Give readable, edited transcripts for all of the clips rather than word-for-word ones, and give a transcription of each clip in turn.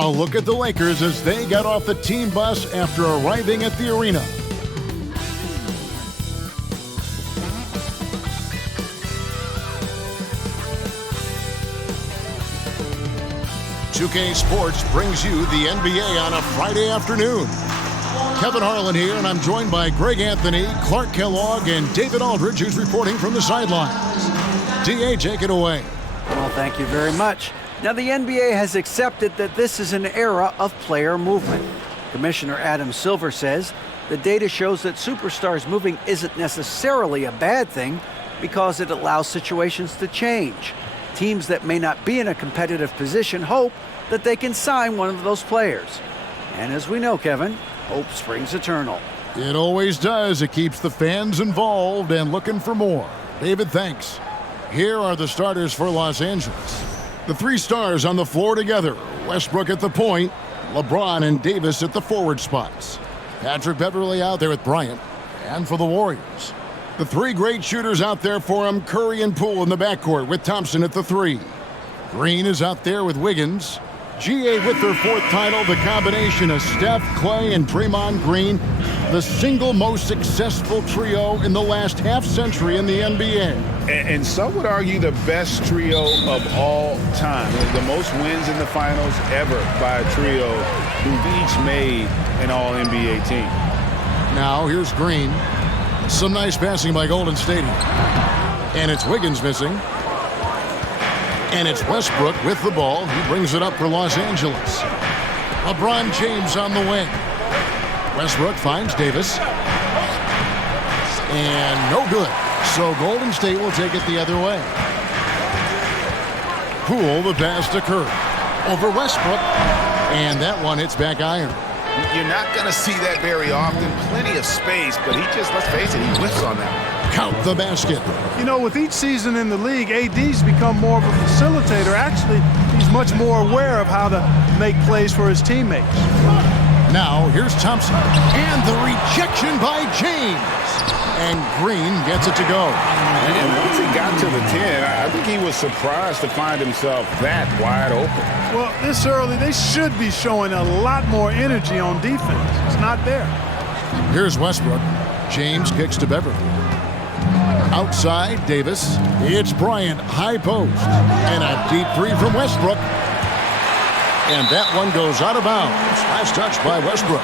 A look at the Lakers as they got off the team bus after arriving at the arena. "2K Sports" brings you the NBA on a Friday afternoon. Kevin Harlan here, and I'm joined by Greg Anthony, Clark Kellogg, and David Aldridge, who's reporting from the sidelines. DA, take it away. Well, thank you very much. Now, the NBA has accepted that this is an era of player movement. Commissioner Adam Silver says the data shows that superstars moving isn't necessarily a bad thing because it allows situations to change. Teams that may not be in a competitive position hope that they can sign one of those players. And as we know, Kevin, hope springs eternal. It always does. It keeps the fans involved and looking for more. David, thanks. Here are the starters for Los Angeles. The three stars on the floor together. Westbrook at the point, LeBron and Davis at the forward spots. Patrick Beverley out there with Bryant. And for the Warriors, the three great shooters out there for him, Curry and Poole in the backcourt with Thompson at the three. Green is out there with Wiggins. GA with their fourth title, the combination of Steph, Clay, and Draymond Green, the single most successful trio in the last half-century in the NBA. And some would argue the best trio of all time. The most wins in the finals ever by a trio who've each made an All-NBA team. Now, here's Green. Some nice passing by Golden State. And it's Wiggins missing. And it's Westbrook with the ball. He brings it up for Los Angeles. LeBron James on the wing. Westbrook finds Davis. And no good. So Golden State will take it the other way. Poole, the pass to Curry. Over Westbrook. And that one hits back iron. You're not going to see that very often. Plenty of space, but he just, let's face it, he whiffs on that one. Count the basket. You know, with each season in the league, AD's become more of a facilitator. Actually, he's much more aware of how to make plays for his teammates. Now, here's Thompson. And the rejection by James. And Green gets it to go. And once he got to the 10, I think he was surprised to find himself that wide open. Well, this early, they should be showing a lot more energy on defense. It's not there. Here's Westbrook. James kicks to Beverly. Outside, Davis. It's Bryant, high post. And a deep three from Westbrook. And that one goes out of bounds. Last touch by Westbrook.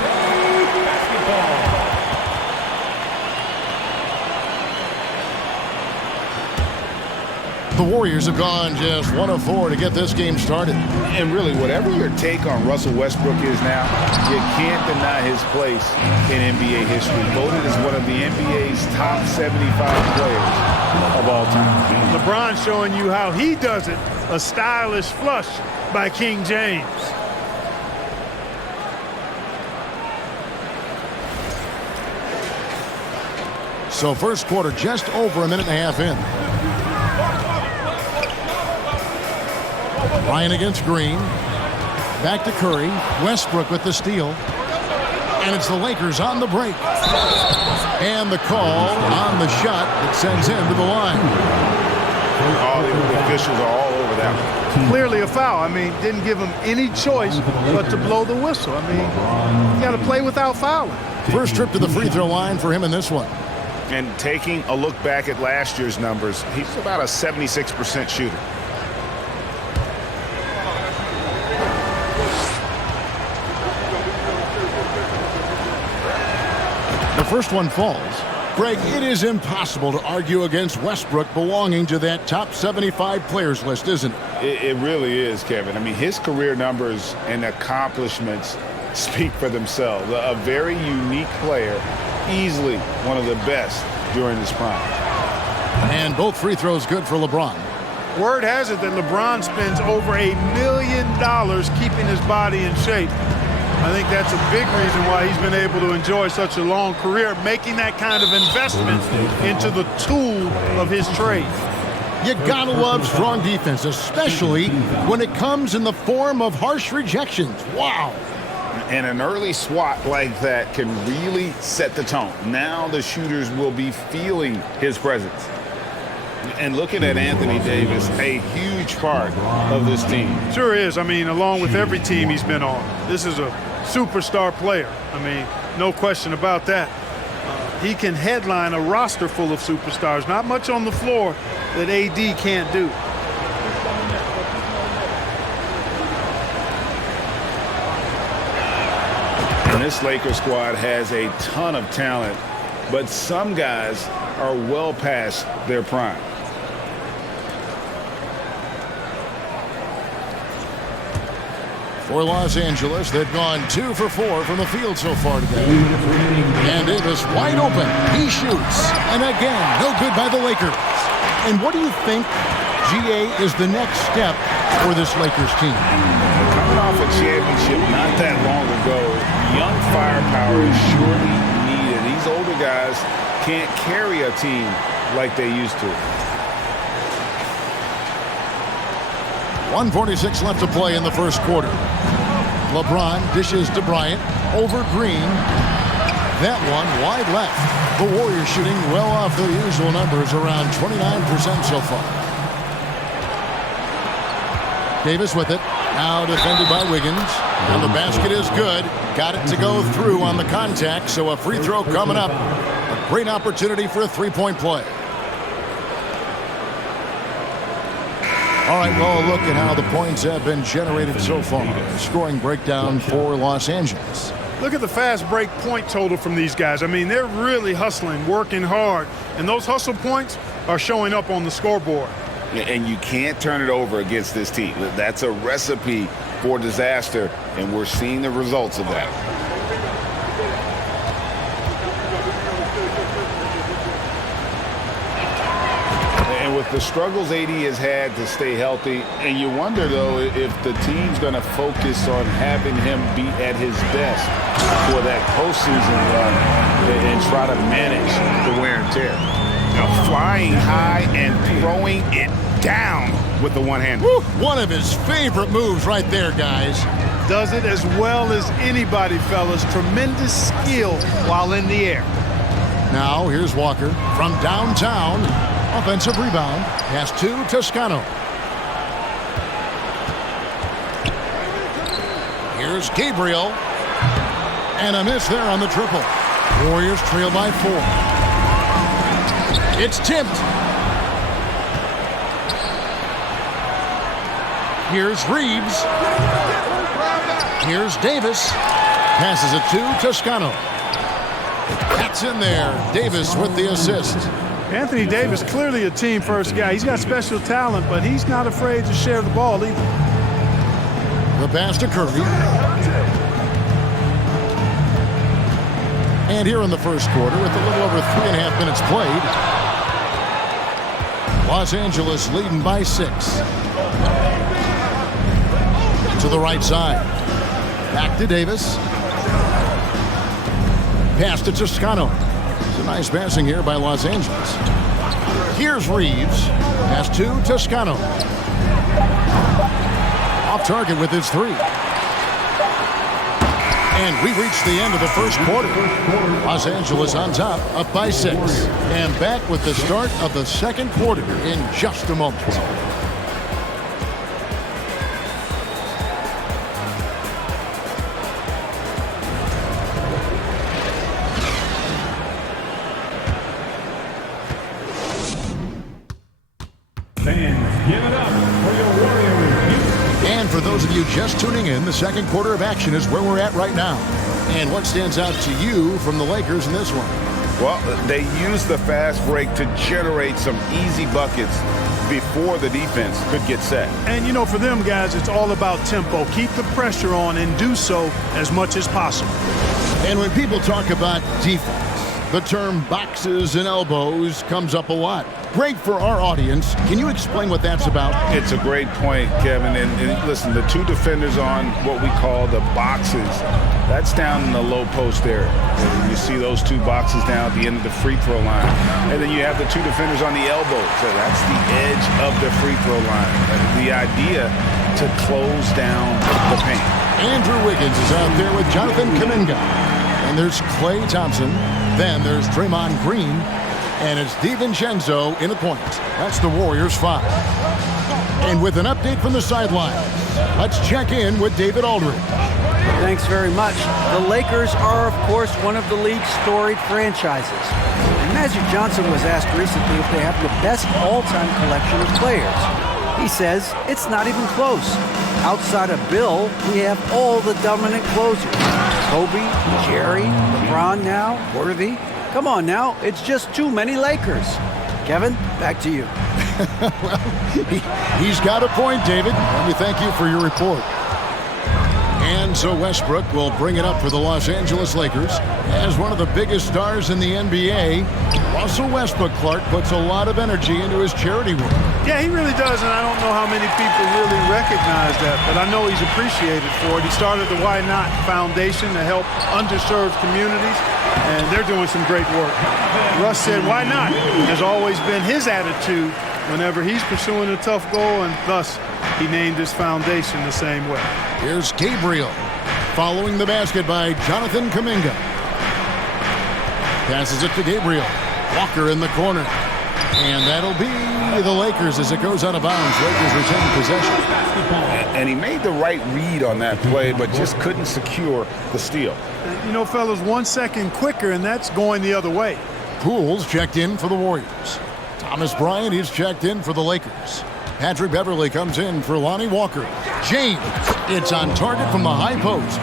The Warriors have gone just 1 of 4 to get this game started. And really, whatever your take on Russell Westbrook is now, you can't deny his place in NBA history. Voted as one of the NBA's top 75 players of all time. LeBron showing you how he does it. A stylish flush by King James. So first quarter just over a minute and a half in. Ryan against Green. Back to Curry. Westbrook with the steal. And it's the Lakers on the break. And the call on the shot that sends him to the line. All the officials are all over that one. Clearly a foul. I mean, didn't give him any choice but to blow the whistle. I mean, you got to play without fouling. First trip to the free throw line for him in this one. And taking a look back at last year's numbers, he's about a 76% shooter. The first one falls. Greg, it is impossible to argue against Westbrook belonging to that top 75 players list, isn't it? It really is, Kevin. I mean, his career numbers and accomplishments speak for themselves. A very unique player, easily one of the best during his prime. And both free throws good for LeBron. Word has it that LeBron spends over $1 million keeping his body in shape. I think that's a big reason why he's been able to enjoy such a long career, making that kind of investment into the tool of his trade. You gotta love strong defense, especially when it comes in the form of harsh rejections. Wow. And an early swat like that can really set the tone. Now the shooters will be feeling his presence. And looking at Anthony Davis, a huge part of this team. Sure is. I mean, along with every team he's been on, this is a superstar player. I mean, no question about that. He can headline a roster full of superstars. Not much on the floor that AD can't do. And this Lakers squad has a ton of talent, but some guys are well past their prime. For Los Angeles, they've gone 2 for 4 from the field so far today. And Davis wide open. He shoots. And again, no good by the Lakers. And what do you think, GA, is the next step for this Lakers team? Coming off a championship not that long ago, young firepower is surely needed. These older guys can't carry a team like they used to. 1:46 left to play in the first quarter. LeBron dishes to Bryant over Green. That one wide left. The Warriors shooting well off their usual numbers, around 29% so far. Davis with it. Now defended by Wiggins. And the basket is good. Got it to go through on the contact, so a free throw coming up. A great opportunity for a three-point play. All right, well, look at how the points have been generated so far. Scoring breakdown for Los Angeles. Look at the fast break point total from these guys. I mean, they're really hustling, working hard, and those hustle points are showing up on the scoreboard. And you can't turn it over against this team. That's a recipe for disaster, and we're seeing the results of that. And with the struggles AD has had to stay healthy, and you wonder, though, if the team's going to focus on having him be at his best for that postseason run and try to manage the wear and tear. Now, flying high and throwing it down with the one-hand. One of his favorite moves right there, guys. Does it as well as anybody, fellas. Tremendous skill while in the air. Now, here's Walker from downtown. Offensive rebound. Pass to Toscano. Here's Gabriel. And a miss there on the triple. Warriors trail by 4. It's tipped. Here's Reeves. Here's Davis. Passes it to Toscano. That's in there. Davis with the assist. Anthony Davis, clearly a team-first guy. He's got special talent, but he's not afraid to share the ball either. The pass to Curry. And here in the first quarter, with a little over 3.5 minutes played, Los Angeles leading by 6. To the right side. Back to Davis. Pass to Toscano. It's a nice passing here by Los Angeles. Here's Reeves. Pass to Toscano. Off target with his 3. And we reach the end of the first quarter. Los Angeles on top, up by 6. And back with the start of the second quarter in just a moment. For those of you just tuning in, the second quarter of action is where we're at right now. And what stands out to you from the Lakers in this one? Well, they used the fast break to generate some easy buckets before the defense could get set. And, you know, for them guys, it's all about tempo. Keep the pressure on and do so as much as possible. And when people talk about defense, the term boxes and elbows comes up a lot. Great for our audience. Can you explain what that's about? It's a great point, Kevin. And listen, the 2 defenders on what we call the boxes, that's down in the low post area. And you see those 2 boxes down at the end of the free throw line. And then you have the 2 defenders on the elbow. So that's the edge of the free throw line. And the idea to close down the paint. Andrew Wiggins is out there with Jonathan Kuminga. And there's Klay Thompson. Then there's Draymond Green. And it's DiVincenzo in the point. That's the Warriors 5. And with an update from the sidelines, let's check in with David Aldridge. Thanks very much. The Lakers are, of course, one of the league's storied franchises. And Magic Johnson was asked recently if they have the best all-time collection of players. He says it's not even close. Outside of Bill, we have all the dominant closers. Kobe, Jerry, LeBron now, Worthy. Come on now, it's just too many Lakers. Kevin, back to you. Well, he's got a point, David. Let me thank you for your report. And so Westbrook will bring it up for the Los Angeles Lakers. As one of the biggest stars in the NBA, Russell Westbrook, Clark, puts a lot of energy into his charity work. Yeah, he really does, and I don't know how many people really recognize that, but I know he's appreciated for it. He started the Why Not Foundation to help underserved communities, and they're doing some great work. Russ said, why not? Has always been his attitude whenever he's pursuing a tough goal, and thus he named his foundation the same way. Here's Gabriel following the basket by Jonathan Kuminga. Passes it to Gabriel. Walker in the corner. And that'll be the Lakers as it goes out of bounds. Lakers retain possession. And he made the right read on that play, but just couldn't secure the steal. You know, fellas, 1 second quicker, and that's going the other way. Poole's checked in for the Warriors. Thomas Bryant is checked in for the Lakers. Patrick Beverley comes in for Lonnie Walker. James, it's on target from the high post.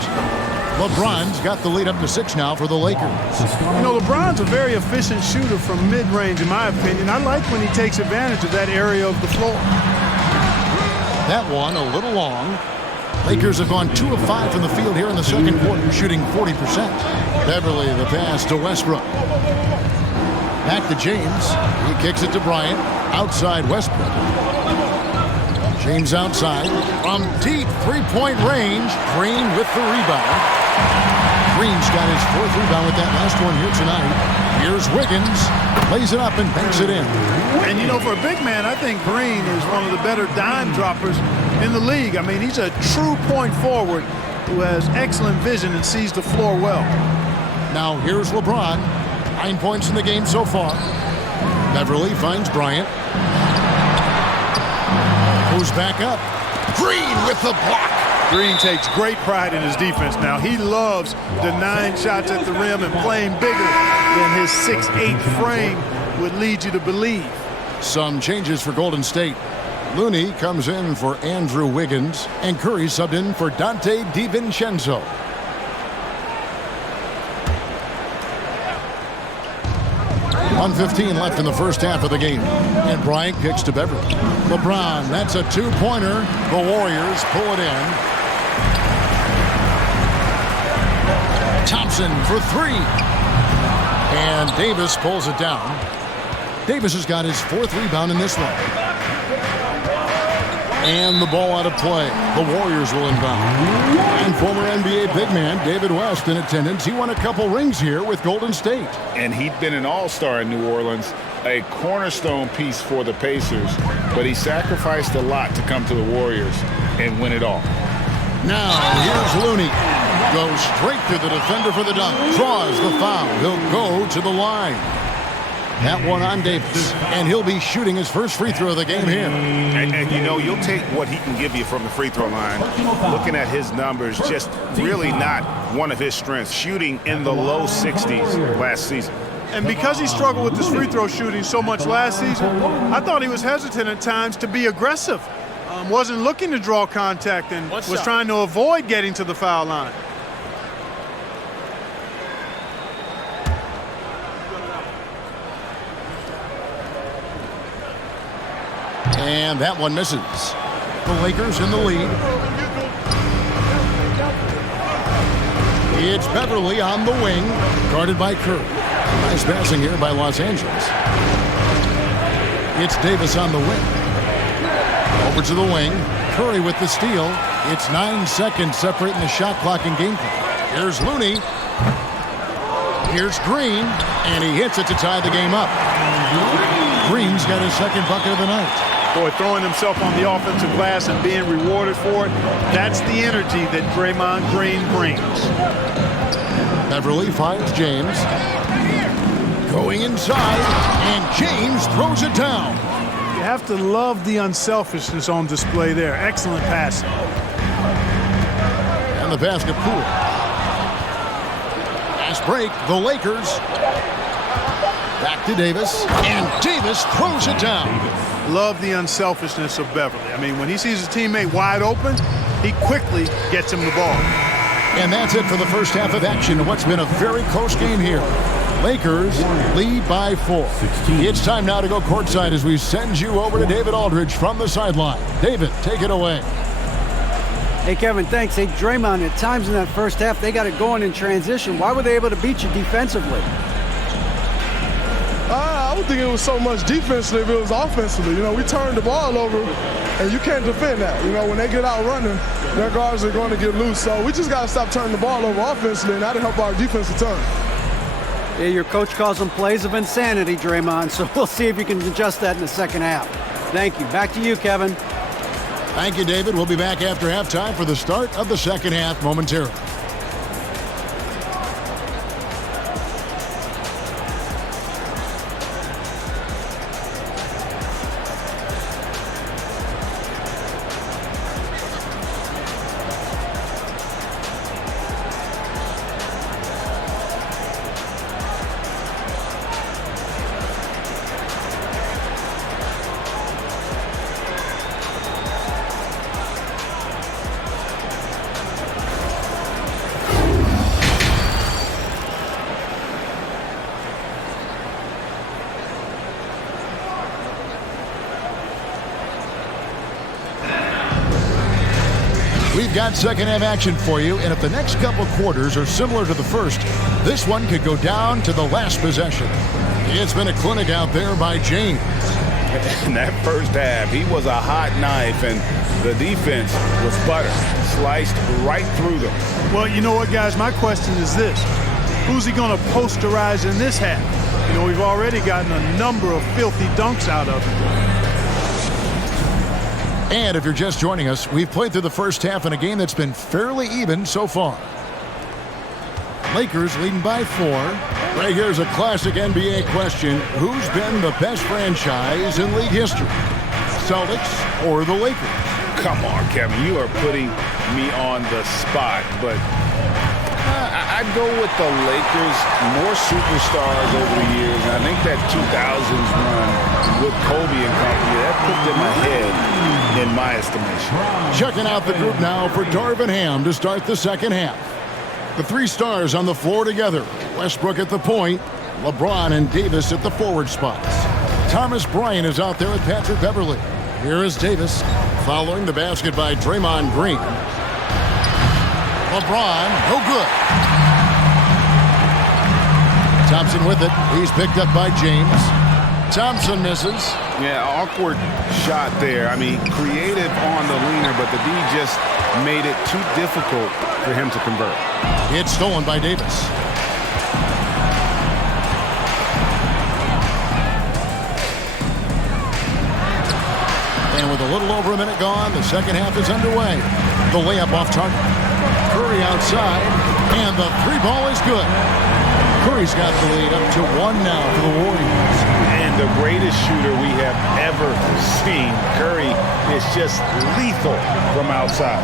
LeBron's got the lead up to 6 now for the Lakers. You know, LeBron's a very efficient shooter from mid-range, in my opinion. I like when he takes advantage of that area of the floor. That one a little long. Lakers have gone 2 of 5 from the field here in the second quarter, shooting 40%. Beverley, the pass to Westbrook. Back to James. He kicks it to Bryant. Outside Westbrook. James outside. From deep three-point range. Green with the rebound. Green's got his 4th rebound with that last one here tonight. Here's Wiggins. Lays it up and banks it in. And, you know, for a big man, I think Green is one of the better dime droppers in the league. I mean, he's a true point forward who has excellent vision and sees the floor well. Now here's LeBron. 9 points in the game so far. Beverley finds Bryant. Goes back up. Green with the block. Green takes great pride in his defense now. He loves denying shots at the rim and playing bigger than his 6'8" frame would lead you to believe. Some changes for Golden State. Looney comes in for Andrew Wiggins, and Curry subbed in for Dante DiVincenzo. .115 left in the first half of the game. And Bryant kicks to Beverley. LeBron, that's a 2-pointer. The Warriors pull it in. Thompson for 3. And Davis pulls it down. Davis has got his 4th rebound in this one. And the ball out of play. The Warriors will inbound. And former NBA big man David West in attendance. He won a couple rings here with Golden State. And he'd been an all-star in New Orleans, a cornerstone piece for the Pacers, but he sacrificed a lot to come to the Warriors and win it all. Now, here's Looney. Goes straight to the defender for the dunk. Draws the foul. He'll go to the line. That one on Davis. And he'll be shooting his first free throw of the game here. And you know, you'll take what he can give you from the free throw line. Looking at his numbers, just really not one of his strengths. Shooting in the low 60s last season. And because he struggled with his free throw shooting so much last season, I thought he was hesitant at times to be aggressive. Wasn't looking to draw contact and was trying to avoid getting to the foul line. And that one misses. The Lakers in the lead. It's Beverley on the wing, guarded by Curry. Nice passing here by Los Angeles. It's Davis on the wing. Over to the wing. Curry with the steal. It's 9 seconds separating the shot clock and game clock. Here's Looney. Here's Green. And he hits it to tie the game up. Green's got his 2nd bucket of the night. Boy, throwing himself on the offensive glass and being rewarded for it, that's the energy that Draymond Green brings. Beverley finds James. Going inside, and James throws it down. You have to love the unselfishness on display there. Excellent passing. And the basket pool. Fast break, the Lakers. Back to Davis, and Davis throws it down. Love the unselfishness of Beverly. I mean, when he sees his teammate wide open, he quickly gets him the ball. And that's it for the first half of action in what's been a very close game here. Lakers lead by 4. It's time now to go courtside as we send you over to David Aldridge from the sideline. David, take it away. Hey, Kevin, thanks. Hey, Draymond, at times in that first half, they got it going in transition. Why were they able to beat you defensively? I don't think it was so much defensively, it was offensively. You know, we turned the ball over, and you can't defend that. You know, when they get out running, their guards are going to get loose. So we just got to stop turning the ball over offensively, and that'll help our defensive turn. Yeah, your coach calls them plays of insanity, Draymond, so we'll see if you can adjust that in the second half. Thank you. Back to you, Kevin. Thank you, David. We'll be back after halftime for the start of the second half momentarily. We've got second half action for you, and if the next couple quarters are similar to the first, this one could go down to the last possession. It's been a clinic out there by James. In that first half, he was a hot knife, and the defense was butter, sliced right through them. Well, you know what, guys? My question is this. Who's he going to posterize in this half? You know, we've already gotten a number of filthy dunks out of him. And if you're just joining us, we've played through the first half in a game that's been fairly even so far. Lakers leading by 4. Right here's a classic NBA question. Who's been the best franchise in league history? Celtics or the Lakers? Come on, Kevin, you are putting me on the spot, but I'd go with the Lakers. More superstars over the years, and I think that 2000s run with Kobe and company, that put them ahead in my estimation. Checking out the group now for Darvin Ham to start the second half. The 3 stars on the floor together. Westbrook at the point, LeBron and Davis at the forward spots. Thomas Bryant is out there with Patrick Beverly. Here is Davis following the basket by Draymond Green. LeBron, no good. Thompson with it. He's picked up by James. Thompson misses. Yeah, awkward shot there. I mean, creative on the leaner, but the D just made it too difficult for him to convert. It's stolen by Davis. And with a little over a minute gone, the second half is underway. The layup off target. Curry outside, and the 3 ball is good. Curry's got the lead up to 1 now for the Warriors. And the greatest shooter we have ever seen. Curry is just lethal from outside.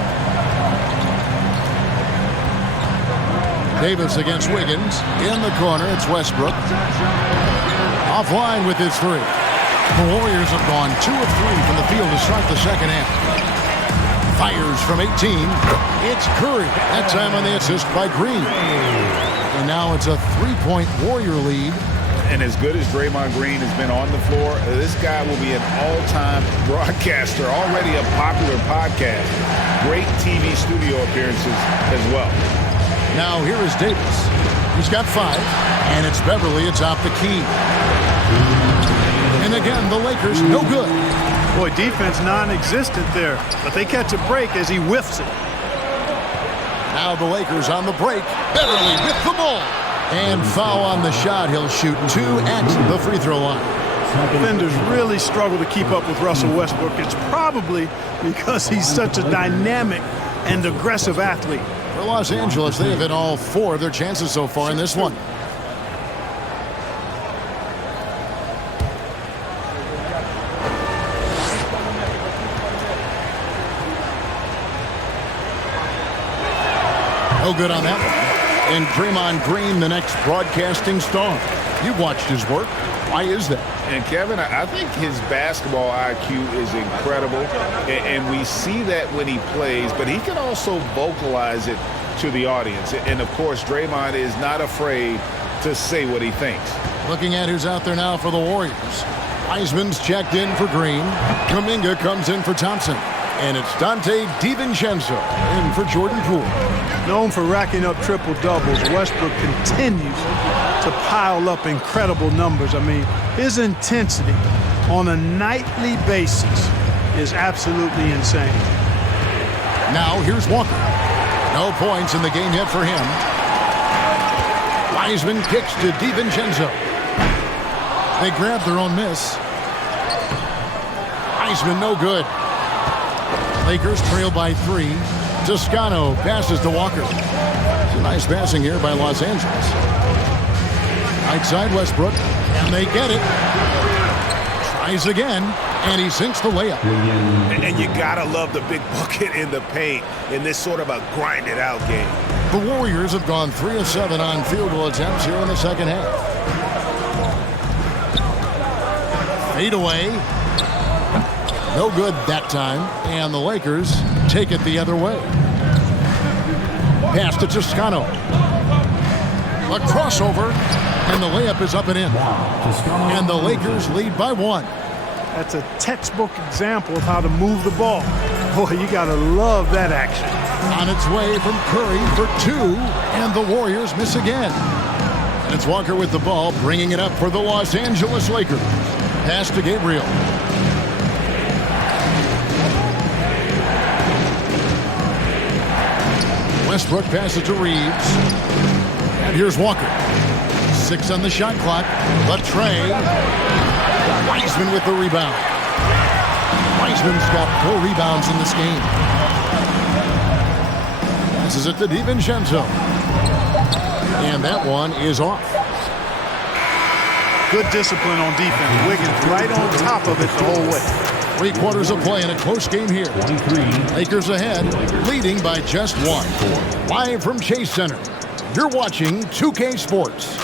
Davis against Wiggins. In the corner, it's Westbrook. Offline with his 3. The Warriors have gone 2 of 3 from the field to start the second half. Fires from 18. It's Curry. That time on the assist by Green. And now it's a 3-point Warrior lead. And as good as Draymond Green has been on the floor, this guy will be an all-time broadcaster, already a popular podcast. Great TV studio appearances as well. Now here is Davis. He's got 5, and it's Beverly atop the key. And again, the Lakers no good. Boy, defense non-existent there, but they catch a break as he whiffs it. Now the Lakers on the break. Beverly with the ball. And foul on the shot. He'll shoot 2 at the free throw line. Defenders really struggle to keep up with Russell Westbrook. It's probably because he's such a dynamic and aggressive athlete. For Los Angeles, they have hit all 4 of their chances so far in this one. No good on that one. And Draymond Green, the next broadcasting star. You've watched his work. Why is that? And Kevin, I think his basketball IQ is incredible, and we see that when he plays, but he can also vocalize it to the audience. And of course, Draymond is not afraid to say what he thinks. Looking at who's out there now for the Warriors. Wiseman's checked in for Green. Kuminga comes in for Thompson. And it's Dante DiVincenzo in for Jordan Poole. Known for racking up triple-doubles, Westbrook continues to pile up incredible numbers. I mean, his intensity on a nightly basis is absolutely insane. Now here's Walker. No points in the game yet for him. Wiseman kicks to DiVincenzo. They grab their own miss. Wiseman no good. Lakers trail by 3. Toscano passes to Walker. It's a nice passing here by Los Angeles. Right side Westbrook, and they get it. Tries again, and he sinks the layup. And you gotta love the big bucket in the paint in this sort of a grinded out game. The Warriors have gone 3 of 7 on field goal attempts here in the second half. Fade away. No good that time, and the Lakers take it the other way. Pass to Toscano. A crossover, and the layup is up and in. And the Lakers lead by 1. That's a textbook example of how to move the ball. Boy, you gotta love that action. On its way from Curry for 2, and the Warriors miss again. And it's Walker with the ball, bringing it up for the Los Angeles Lakers. Pass to Gabriel. Westbrook passes to Reeves. And here's Walker. 6 on the shot clock. Latrey. Wiseman with the rebound. Wiseman's got 4 rebounds in this game. Passes it to DiVincenzo. And that one is off. Good discipline on defense. Wiggins right on top of it the whole way. 3 quarters of play in a close game here. Lakers ahead, leading by just 1. Live from Chase Center, you're watching 2K Sports.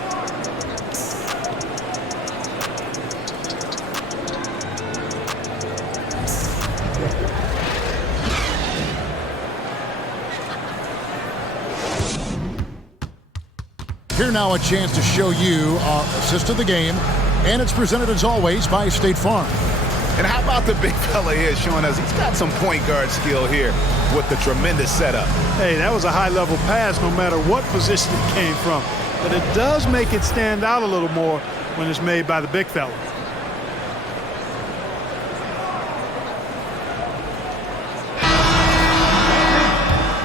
Here now a chance to show you our assist of the game, and it's presented as always by State Farm. And how about the big fella here showing us he's got some point guard skill here with the tremendous setup. Hey, that was a high-level pass no matter what position it came from. But it does make it stand out a little more when it's made by the big fella.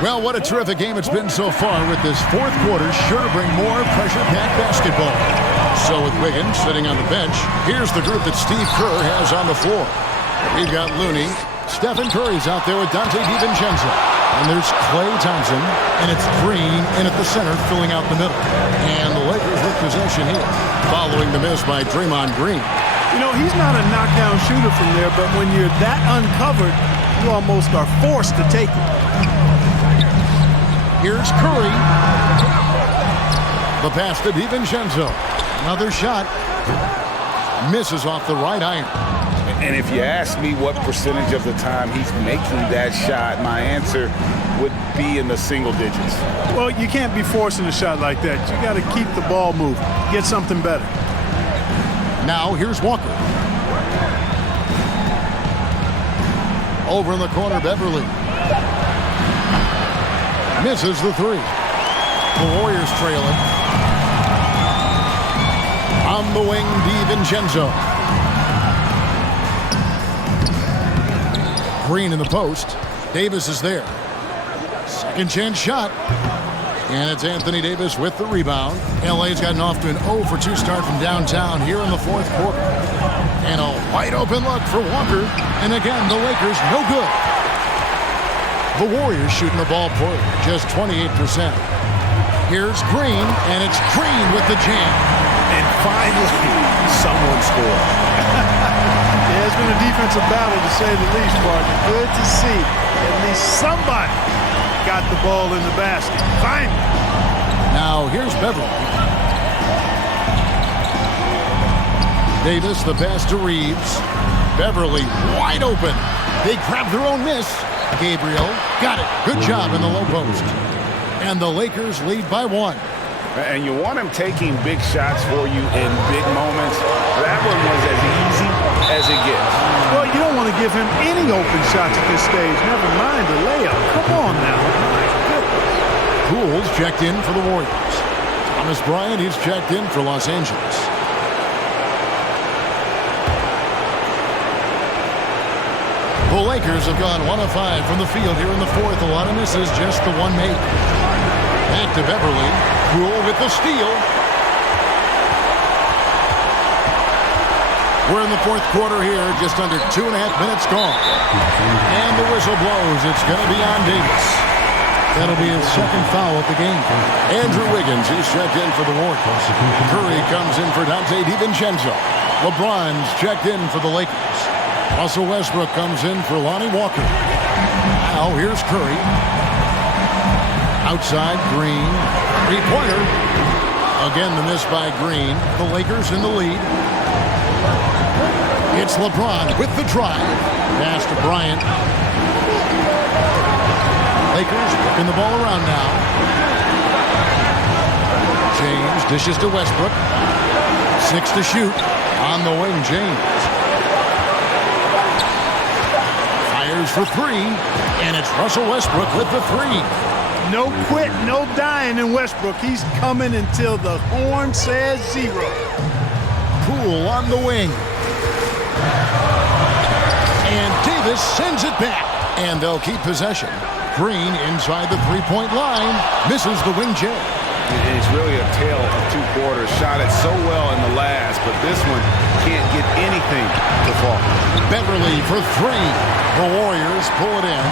Well, what a terrific game it's been so far, with this 4th quarter sure to bring more pressure-packed basketball. So with Wiggins sitting on the bench, here's the group that Steve Kerr has on the floor. We've got Looney. Stephen Curry's out there with Dante DiVincenzo. And there's Klay Thompson, and it's Green in at the center, filling out the middle. And the Lakers with possession here, following the miss by Draymond Green. You know, he's not a knockdown shooter from there, but when you're that uncovered, you almost are forced to take it. Here's Curry. The pass to DiVincenzo. Another shot. Misses off the right iron. And if you ask me what percentage of the time he's making that shot, my answer would be in the single digits. Well, you can't be forcing a shot like that. You got to keep the ball moving. Get something better. Now here's Walker. Over in the corner, Beverly. Misses the 3. The Warriors trail it. On the wing, DiVincenzo. Green in the post. Davis is there. Second chance shot. And it's Anthony Davis with the rebound. LA's gotten off to an 0 for 2 start from downtown here in the 4th quarter. And a wide open look for Walker. And again, the Lakers no good. The Warriors shooting the ball poorly, just 28%. Here's Green, and it's Green with the jam. And finally, someone scored. Yeah, it's been a defensive battle, to say the least, partner. Good to see at least somebody got the ball in the basket. Finally. Now here's Beverly. Davis, the pass to Reeves. Beverly wide open. They grab their own miss. Gabriel got it. Good job in the low post. And the Lakers lead by 1. And you want him taking big shots for you in big moments. That one was as easy as it gets. Well, you don't want to give him any open shots at this stage. Never mind the layup. Come on now. Poole's checked in for the Warriors. Thomas Bryant, he's checked in for Los Angeles. The Lakers have gone 1 of 5 from the field here in the fourth. A lot of misses, just the one made. Back to Beverly. Poole with the steal. We're in the fourth quarter here, just under 2.5 minutes gone. And the whistle blows. It's going to be on Davis. That'll be his second foul of the game. Andrew Wiggins, he's checked in for the Warriors. Curry comes in for Dante DiVincenzo. LeBron's checked in for the Lakers. Russell Westbrook comes in for Lonnie Walker. Now here's Curry. Outside, Green. Three-pointer. Again, the miss by Green. The Lakers in the lead. It's LeBron with the drive. Pass to Bryant. Lakers working the ball around now. James dishes to Westbrook. 6 to shoot. On the wing, James. Fires for 3. And it's Russell Westbrook with the 3. No quit, no dying in Westbrook. He's coming until the horn says 0. Poole on the wing. And Davis sends it back. And they'll keep possession. Green inside the three-point line. Misses the wing J. It's really a tale of 2 quarters. Shot it so well in the last, but this one can't get anything to fall. Beverly for 3. The Warriors pull it in.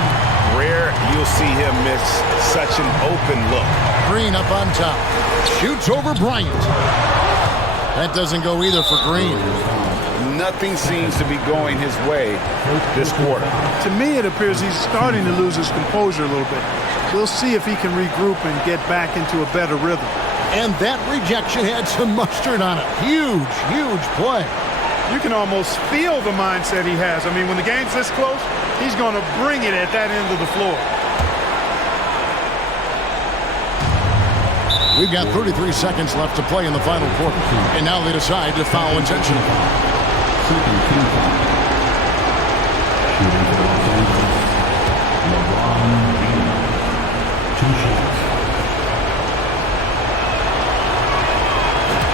Rare you'll see him miss such an open look. Green up on top. Shoots over Bryant. That doesn't go either for Green. Nothing seems to be going his way this quarter. To me, it appears he's starting to lose his composure a little bit. We'll see if he can regroup and get back into a better rhythm. And that rejection had some mustard on it. Huge, huge play. You can almost feel the mindset he has. I mean, when the game's this close, he's going to bring it at that end of the floor. We've got 33 seconds left to play in the final quarter. And now they decide to foul intentionally.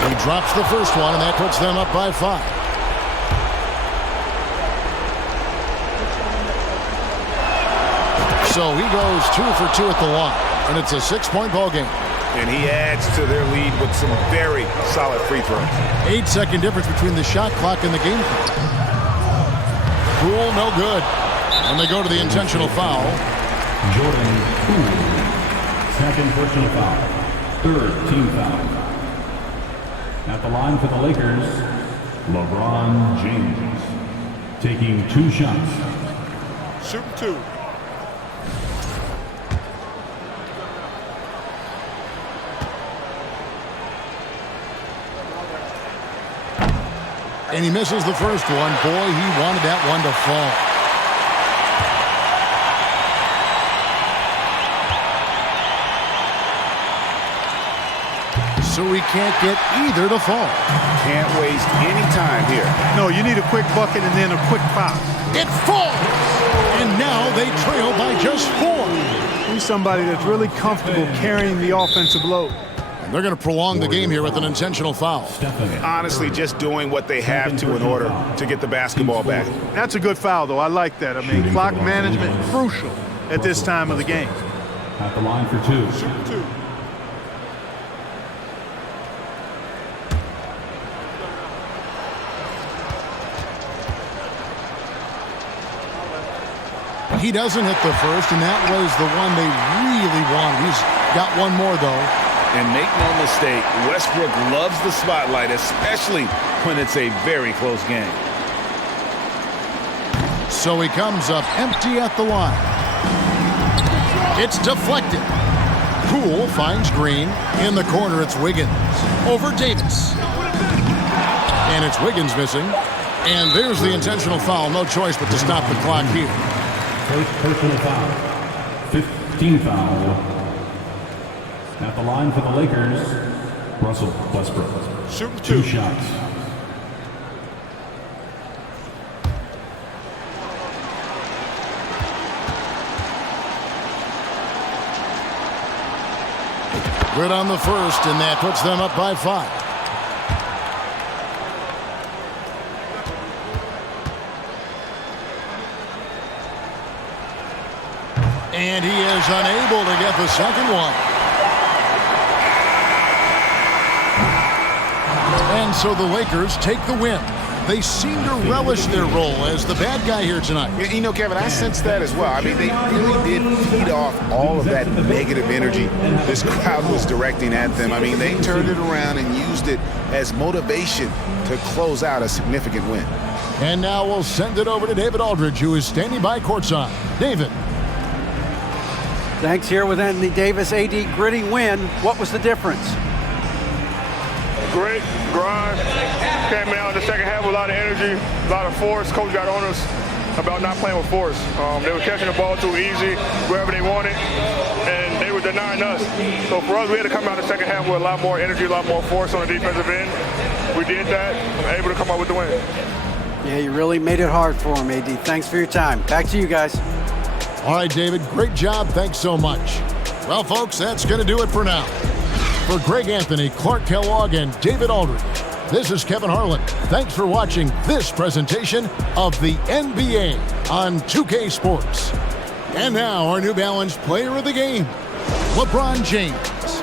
He drops the first one, and that puts them up by 5. So he goes 2 for 2 at the line, and it's a 6-point ball game. And he adds to their lead with some very solid free throws. 8-second difference between the shot clock and the game clock. Poole, no good. And they go to the intentional foul. Jordan Poole, second personal foul, 3rd team foul. At the line for the Lakers, LeBron James, taking 2 shots. Shooting 2. And he misses the first one. Boy, he wanted that one to fall. So he can't get either to fall. Can't waste any time here. No, you need a quick bucket and then a quick foul. It falls! And now they trail by just 4. He's somebody that's really comfortable carrying the offensive load. They're going to prolong the game here with an intentional foul. Honestly, just doing what they have to in order to get the basketball back. That's a good foul, though. I like that. I mean, clock management crucial at this time of the game. At the line for 2. Shooting 2. He doesn't hit the first, and that was the one they really wanted. He's got one more, though. And make no mistake, Westbrook loves the spotlight, especially when it's a very close game. So he comes up empty at the line. It's deflected. Poole finds Green. In the corner, it's Wiggins. Over Davis. And it's Wiggins missing. And there's the intentional foul. No choice but to stop the clock here. First personal foul. 15 foul. At the line for the Lakers, Russell Westbrook. Shooting 2 shots. Good on the first, and that puts them up by 5. And he is unable to get the second one. And so the Lakers take the win. They seem to relish their role as the bad guy here tonight. You know, Kevin, I sense that as well. I mean, they really did feed off all of that negative energy this crowd was directing at them. I mean, they turned it around and used it as motivation to close out a significant win. And now we'll send it over to David Aldridge, who is standing by courtside. David. Thanks. Here with Anthony Davis. AD, gritty win. What was the difference? Great grind. Came out in the second half with a lot of energy, a lot of force. Coach got on us about not playing with force. They were catching the ball too easy, wherever they wanted, and they were denying us. So for us, we had to come out in the second half with a lot more energy, a lot more force on the defensive end. We did that, able to come out with the win. Yeah, you really made it hard for him, AD. Thanks for your time. Back to you guys. All right, David, great job. Thanks so much. Well, folks, that's going to do it for now. For Greg Anthony, Clark Kellogg, and David Aldridge, this is Kevin Harlan. Thanks for watching this presentation of the NBA on 2K Sports. And now, our New Balance Player of the Game, LeBron James.